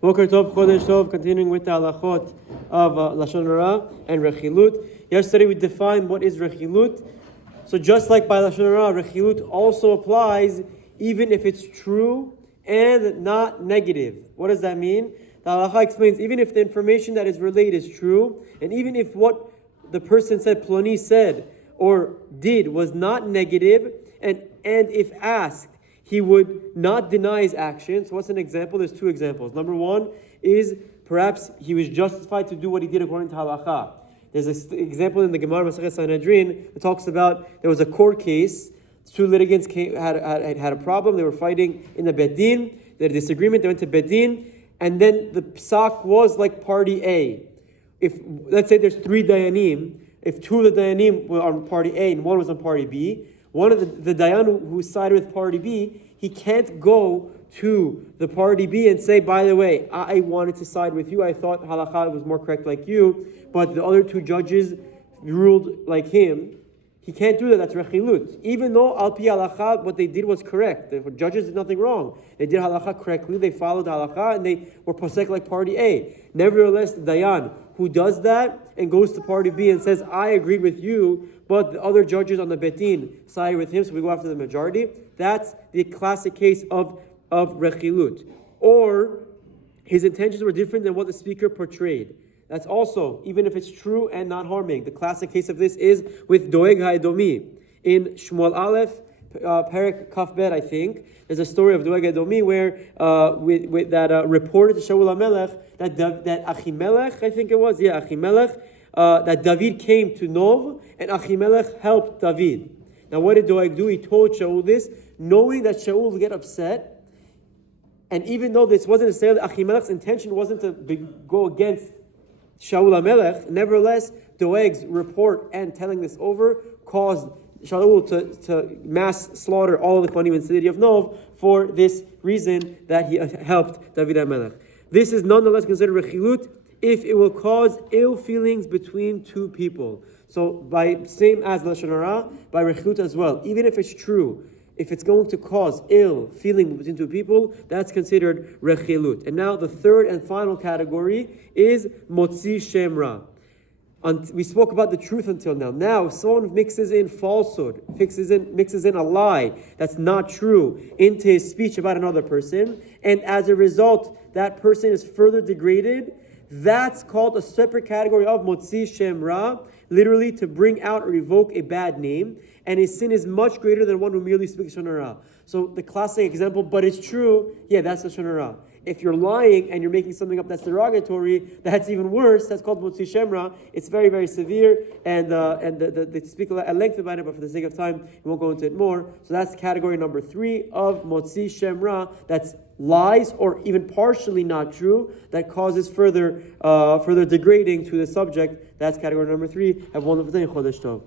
Boker Tov, Chodesh Tov, continuing with the Halachot of Lashon Hara and Rechilut. Yesterday we defined what is Rechilut. So just like by Lashon Hara, Rechilut also applies even if it's true and not negative. What does that mean? The Halacha explains, even if the information that is relayed is true, and even if what the person said, Ploni said, or did was not negative, and if asked, he would not deny his action. So what's an example? There's two examples. Number one is perhaps he was justified to do what he did according to Halacha. There's an example in the Gemara Masechet Sanhedrin that talks about there was a court case. Two litigants had a problem. They were fighting in the Beit Din. They had a disagreement. They went to Beit Din, and then the psak was like party A. If let's say there's three dayanim, if two of the dayanim were on party A and one was on party B, one of the dayan who sided with party B, he can't go to the party B and say, by the way, I wanted to side with you. I thought halakha was more correct like you, but the other two judges ruled like him. He can't do that. That's rechilut. Even though al pi halakha, what they did was correct. The judges did nothing wrong. They did halakha correctly. They followed halakha and they were posek like party A. Nevertheless, the dayan who does that and goes to party B and says, I agreed with you, but the other judges on the Beit Din sided with him, so we go after the majority. That's the classic case of rechilut. Or his intentions were different than what the speaker portrayed. That's also, even if it's true and not harming. The classic case of this is with Doeg HaEdomi. In Shmuel Aleph, Perek Kaf Bet, I think, there's a story of Doeg HaEdomi where that reported to Shaul HaMelech that Achimelech, I think it was, Achimelech, that David came to Nov and Achimelech helped David. Now what did Doeg do? He told Shaul this, knowing that Shaul would get upset, and even though this wasn't necessarily Achimelech's intention wasn't to go against Shaul HaMelech, nevertheless, Doeg's report and telling this over caused Shaul to mass slaughter all of the Kohanim in the city of Nov for this reason that he helped David HaMelech. This is nonetheless considered rechilut if it will cause ill feelings between two people. So by same as Lashon Hara, by rechilut as well, even if it's true, if it's going to cause ill feeling between two people, that's considered rechilut. And now the third and final category is Motzi Shem. We spoke about the truth until now. Now, if someone mixes in falsehood, mixes in a lie that's not true into his speech about another person, and as a result, that person is further degraded, that's called a separate category of Motzi Shem Ra, literally to bring out or revoke a bad name, and his sin is much greater than one who merely speaks Lashon Hara. So the classic example, but it's true, that's Lashon Hara. If you're lying and you're making something up that's derogatory, that's even worse. That's called Motzi Shem Ra. It's very, very severe, and they speak at length about it, but for the sake of time, we won't go into it more. So that's category number 3 of Motzi Shem Ra. That's lies or even partially not true that causes further degrading to the subject. That's category number 3. Have a wonderful day. Chodesh Tov.